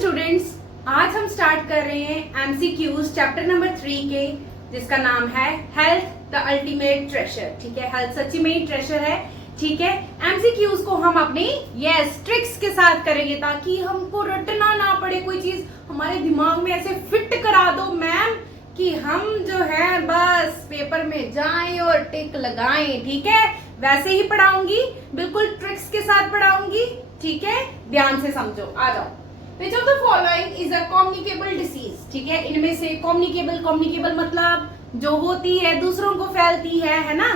Students, आज हम start कर रहे हैं एमसीक्यूज चैप्टर नंबर 3 के, जिसका नाम है हेल्थ द अल्टीमेट ट्रेजर। ठीक है, हेल्थ सच्ची में ही ट्रेजर है। ठीक है, एमसीक्यूज को हम अपनी ट्रिक्स के साथ करेंगे ताकि हमको रटना ना पड़े कोई चीज, हमारे दिमाग में ऐसे फिट करा दो मैम कि हम जो है बस पेपर में जाएं और टिक लगाएं। ठीक है, वैसे ही पढ़ाऊंगी, बिल्कुल ट्रिक्स के साथ पढ़ाऊंगी। ठीक है, ध्यान से समझो। आ जाओ। Which of the following is a communicable disease? ठीक है, इनमें से कम्युनिकेबल मतलब जो होती है दूसरों को फैलती है ना,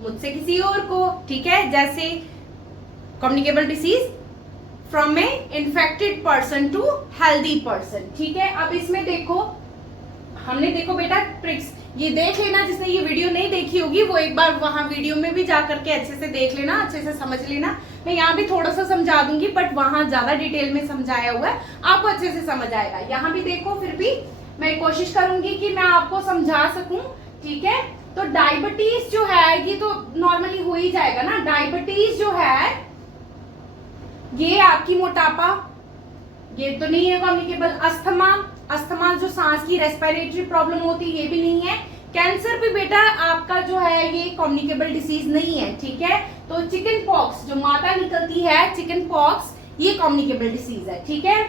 मुझसे किसी और को। ठीक है, जैसे communicable disease from a infected person to healthy person. ठीक है, अब इसमें देखो, हमने देखो बेटा ट्रिक्स ये देख लेना। जिसने ये वीडियो नहीं देखी होगी वो एक बार वहां वीडियो में भी जा करके अच्छे से देख लेना, अच्छे से समझ लेना। मैं यहाँ भी थोड़ा सा समझा दूंगी बट वहां ज्यादा डिटेल में समझाया हुआ है, आपको अच्छे से समझ आएगा। यहाँ भी देखो, फिर भी मैं कोशिश करूंगी कि मैं आपको समझा सकूं। ठीक है, तो डायबिटीज जो है ये तो नॉर्मली हो ही जाएगा ना। डायबिटीज जो है ये आपकी मोटापा, ये तो नहीं है कम्युनिकेबल। अस्थमा जो सांस की रेस्पिरेटरी प्रॉब्लम होती है ये भी नहीं है। कैंसर भी बेटा आपका जो है ये कम्युनिकेबल डिसीज नहीं है। ठीक है, तो चिकन पॉक्स जो माता निकलती है, चिकन पॉक्स ये कम्युनिकेबल डिसीज है। ठीक है,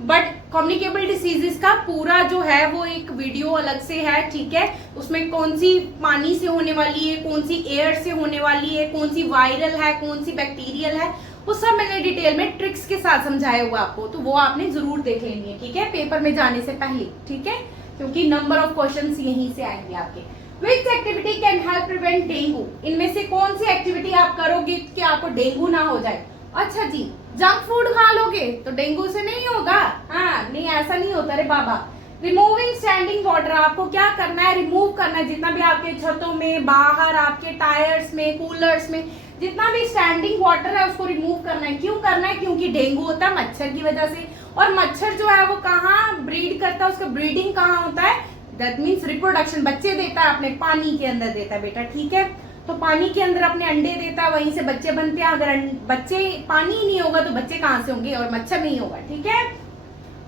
बट कम्युनिकेबल डिसीजेस का पूरा जो है वो एक वीडियो अलग से है। ठीक है, उसमें कौन सी पानी से होने वाली है, कौन सी एयर से होने वाली है, कौन सी वायरल है, कौन सी बैक्टीरियल है, वो सब मैंने डिटेल में ट्रिक्स के साथ समझाया हुआ आपको, तो वो आपने जरूर देख लेनी है। ठीक है, पेपर में जाने से पहले। ठीक है, क्योंकि नंबर ऑफ क्वेश्चंस यहीं से आएंगे आपके। Which activity can help prevent dengue? इनमें से कौन सी एक्टिविटी आप करोगे कि आपको डेंगू ना हो जाए? अच्छा जी, जंक फूड खा लोगे तो डेंगू से नहीं होगा? हाँ, नहीं ऐसा नहीं होता रे बाबा। रिमूविंग स्टैंडिंग वाटर, आपको क्या करना है? रिमूव करना है जितना भी आपके छतों में, बाहर आपके टायर्स में, कूलर्स में जितना भी स्टैंडिंग वाटर है उसको रिमूव करना है। क्यों करना है? क्योंकि डेंगू होता है मच्छर की वजह से, और मच्छर जो है वो कहाँ ब्रीड करता है, उसका ब्रीडिंग कहाँ होता है? दैट मीन्स रिप्रोडक्शन, बच्चे देता है अपने पानी के अंदर देता है बेटा। ठीक है, तो पानी के अंदर अपने अंडे देता है, वहीं से बच्चे बनते हैं। अगर बच्चे पानी ही नहीं होगा तो बच्चे कहाँ से होंगे, और मच्छर नहीं होगा। ठीक है,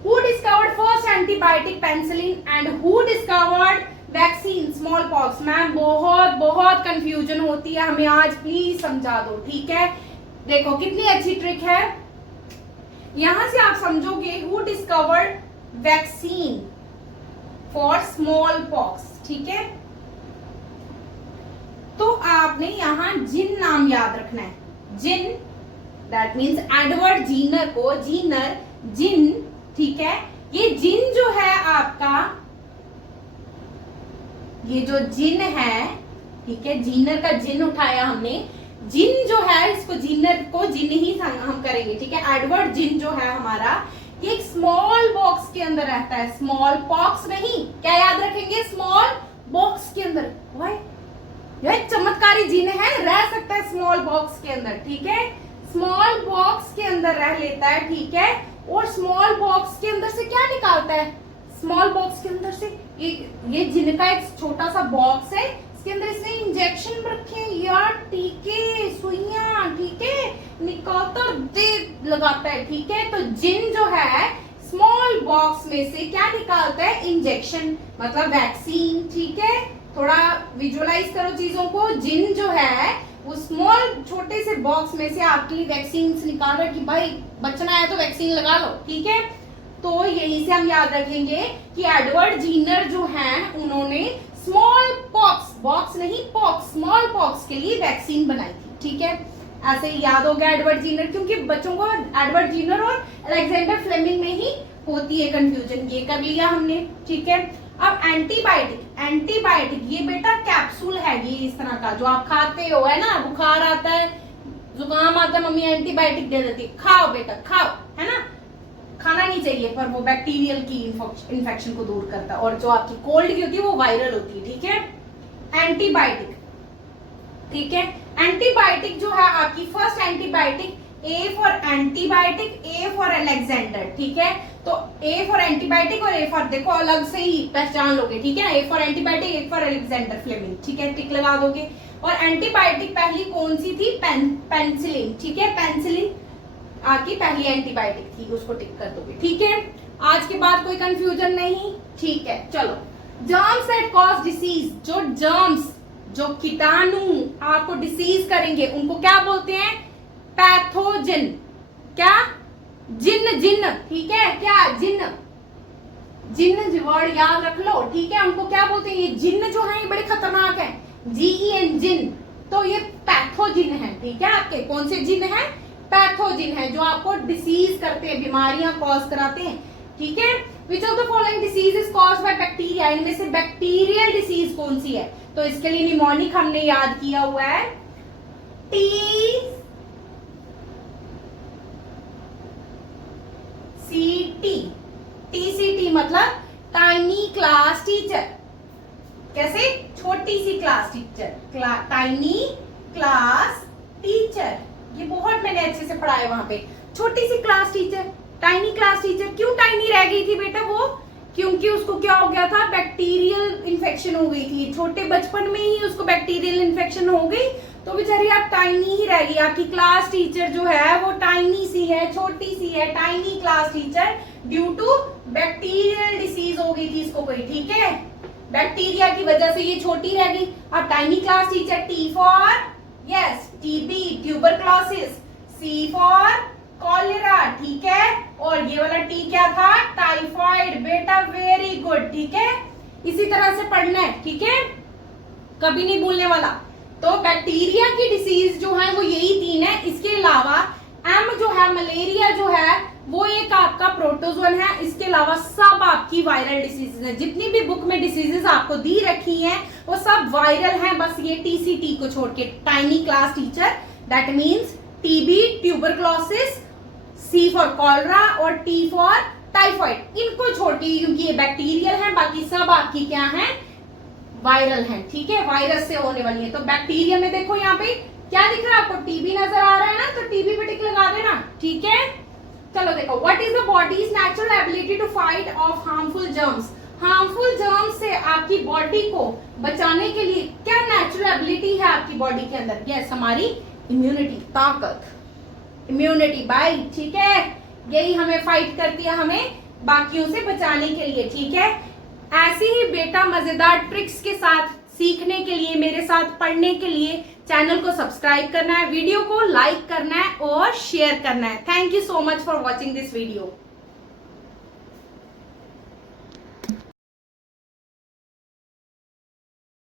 who discovered first antibiotic penicillin and who discovered vaccine small pox? Ma'am बहुत कंफ्यूजन होती है, हमें आज प्लीज समझा दो। ठीक है, देखो कितनी अच्छी ट्रिक है, यहां से आप समझोगे। Who discovered vaccine for small pox? ठीक है, तो आपने यहां जिन नाम याद रखना है। जिन दैट मीन्स एडवर्ड जीनर को, जीनर जिन। ठीक है, ये जिन जो है आपका, ये जो जिन है, ठीक है, जीनर का जिन उठाया हमने, जिन जो है इसको जीनर को जिन ही हम करेंगे। ठीक है, एडवर्ड जिन जो है हमारा, ये एक स्मॉल बॉक्स के अंदर रहता है। स्मॉल पॉक्स नहीं, क्या याद रखेंगे? स्मॉल बॉक्स के अंदर। यह चमत्कारी जिन है, रह सकता है स्मॉल बॉक्स के अंदर। ठीक है, स्मॉल बॉक्स के अंदर रह लेता है। ठीक है, और स्मॉल बॉक्स के अंदर से क्या निकालता है? स्मॉल बॉक्स के अंदर से ये जिन का एक छोटा सा बॉक्स है, इसके अंदर इसने इंजेक्शन रखे यार, टीके, सुइयां। ठीक है, निकालता दे लगाता है। ठीक है, तो जिन जो है स्मॉल बॉक्स में से क्या निकालता है? इंजेक्शन, मतलब वैक्सीन। ठीक है, थोड़ा विजुअलाइज करो चीजों को। जिन जो है वो स्मॉल छोटे से बॉक्स में से आपके लिए वैक्सीन निकाल रहा है कि भाई बचना है तो वैक्सीन लगा लो। ठीक है, तो यही से हम याद रखेंगे कि एडवर्ड जीनर जो हैं उन्होंने स्मॉल पॉक्स, बॉक्स नहीं पॉक्स, स्मॉल पॉक्स के लिए वैक्सीन बनाई थी। ठीक है, ऐसे ही याद हो गया एडवर्ड जीनर, क्योंकि बच्चों को एडवर्ड जीनर और अलेक्जेंडर फ्लेमिंग में ही होती है कंफ्यूजन। ये कर लिया हमने। ठीक है, अब एंटीबायोटिक ये बेटा कैप्सूल है, ये इस तरह का जो आप खाते हो, है ना। बुखार आता है, जुकाम आता है, मम्मी एंटीबायोटिक दे देती, खाओ बेटा खाओ, है ना। खाना नहीं चाहिए, पर वो बैक्टीरियल की इन्फेक्शन को दूर करता है, और जो आपकी कोल्ड की होती है वो वायरल होती है। ठीक है, एंटीबायोटिक। ठीक है, एंटीबायोटिक जो है आपकी first antibiotic, A for antibiotic, A for Alexander. ठीक है, तो ए फॉर एंटीबायोटिक और ए फॉर, देखो अलग से ही पहचान लोगे। ठीक है, A for antibiotic, A for Alexander Fleming. ठीक है, टिक लगा दोगे। और एंटीबायोटिक पहली कौन सी थी? पेनिसिलिन। ठीक है, पेनिसिलिन आपकी पहली एंटीबायोटिक थी, उसको टिक कर दोगे। ठीक है, आज के बाद कोई कंफ्यूजन नहीं। ठीक है, चलो। जर्म्स दैट कॉज डिसीज, जो जर्म्स, जो कीटाणु आपको डिसीज करेंगे उनको क्या बोलते हैं? पैथोजन। क्या? जिन्न, जिन्न। ठीक है, क्या? जिन्न। जिन्न वर्ड याद रख लो। ठीक है, उनको क्या बोलते हैं? ये जिन्न जो है ये बड़े खतरनाक है, GEN, जिन्न। तो ये पैथोजिन है। ठीक है, आपके कौन से जिन्न है? पैथोजिन है, जो आपको डिसीज करते हैं, बीमारियां कॉज कराते हैं। ठीक है, which of the following disease is caused by bacteria, इनमें से बैक्टीरियल डिसीज कौन सी है? तो इसके लिए निमोनिक हमने याद किया हुआ है, TCT मतलब टाइनी क्लास टीचर। कैसे? छोटी सी class teacher, tiny class teacher. ये बहुत मैंने अच्छे से पढ़ा है वहां पे। छोटी सी class teacher, tiny class teacher. क्यों टाइनी रह गई थी बेटा वो? क्योंकि उसको क्या हो गया था? बैक्टीरियल इन्फेक्शन हो गई थी। छोटे बचपन में ही उसको बैक्टीरियल इन्फेक्शन हो गई, तो बेचारी आप टाइनी ही रह गई। आपकी क्लास टीचर जो है वो टाइनी सी है, छोटी सी है, tiny class teacher, due to bacterial disease हो गई थी इसको कोई। ठीक है, बैक्टीरिया की वजह से ये छोटी रह गई। अब tiny class teacher, T for yes, TB tuberculosis, C for cholera. ठीक है, और ये वाला T क्या था? टाइफाइड। बेटा वेरी गुड। ठीक है, इसी तरह से पढ़ना है। ठीक है, कभी नहीं भूलने वाला। तो बैक्टीरिया की डिसीज जो है वो यही 3 है। इसके अलावा M जो है, मलेरिया जो है, वो एक आपका प्रोटोजोन है। इसके अलावा सब आपकी वायरल डिसीजेज है। जितनी भी बुक में डिसीजेज आपको दी रखी हैं वो सब वायरल हैं, बस ये TCT को छोड़ के, tiny class teacher, that means TB tuberculosis, C for cholera और T फॉर टाइफाइड। इनको छोड़ के, क्योंकि ये बैक्टीरियल है, बाकी सब आपकी क्या है? वायरल है। ठीक है, वायरस से होने वाली है। तो बैक्टीरिया में देखो यहाँ पे क्या दिख रहा है आपको? TB नजर आ रहा है ना, तो TB पे टिक लगा देना। ठीक है, चलो देखो, what is the body's natural ability to fight off harmful germs. Harmful germs से आपकी बॉडी को बचाने के लिए क्या नेचुरल एबिलिटी है आपकी बॉडी के अंदर? यस, हमारी इम्यूनिटी, ताकत, इम्यूनिटी बाई। ठीक है, यही हमें फाइट करती है, हमें बाकियों से बचाने के लिए। ठीक है, ऐसी ही बेटा मजेदार ट्रिक्स के साथ सीखने के लिए, मेरे साथ पढ़ने के लिए चैनल को सब्सक्राइब करना है, वीडियो को लाइक करना है और शेयर करना है। Thank you so much for watching this video.